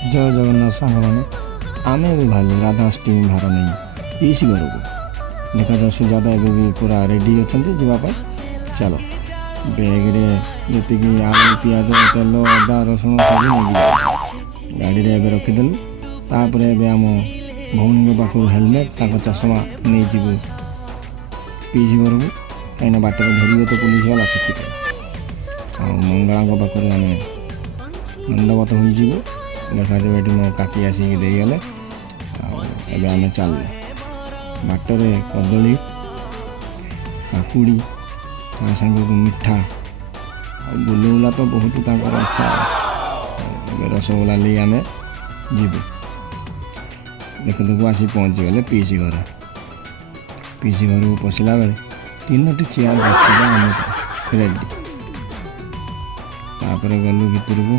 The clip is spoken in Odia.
ଜୟ ଜଗନ୍ନାଥ ସାଙ୍ଗମାନେ, ଆମେ ଏବେ ଭାବିଲୁ ରାଧାଷ୍ଟମୀ ଭାର ନେଇ ପିଇସି ଘରକୁ। ଦେଖାଯାଉ ସୁଜାତା ଏବେ ବି ପୁରା ରେଡ଼ି ଅଛନ୍ତି ଯିବା ପାଇଁ। ଚାଲ ବ୍ୟାଗ୍ରେ ଯେତିକି ଆଳୁ, ପିଆଜ, ତେଲ, ଅଦା, ରସୁଣ ସବୁ ନେଇଯିବା। ଗାଡ଼ିରେ ଏବେ ରଖିଦେଲୁ। ତାପରେ ଏବେ ଆମ ଭଉଣୀଙ୍କ ପାଖରୁ ହେଲମେଟ୍, ତାଙ୍କ ଚଷମା ନେଇଯିବୁ ପିଇସି ଘରକୁ। କାହିଁକିନା ବାଟରେ ଧରିବେ ତ ପୁଲିସ ବାଲା, ସେଥିପାଇଁ। ଆଉ ମଙ୍ଗଳାଙ୍କ ପାଖରୁ ଆମେ ଦଣ୍ଡବତ ହୋଇଯିବୁ। ଦେଖାଯାଉ ଏଠି ମୋ କାକି ଆସିକି ଦେଇଗଲେ। ଆଉ ଏବେ ଆମେ ଚାଲିଲୁ। ବାଟରେ କଦଳୀ, କାକୁଡ଼ି, ତା ସାଙ୍ଗକୁ ମିଠା ଆଉ ଗୁଲୁଗୁଲା ତ ବହୁତ ତାଙ୍କର ଇଚ୍ଛା। ଏବେ ରସଗୋଲା ନେଇ ଆମେ ଯିବୁ। ଦେଖୁ ଦେଖୁ ଆସି ପହଞ୍ଚିଗଲେ ପିଇସି ଘର। ପିଇସି ଘରକୁ ପଶିଲା ବେଳେ 3ଟି ଚେୟାର ବସିବା ଆମ ରେଡ଼ି। ତାପରେ ଗଲୁ ଭିତରକୁ।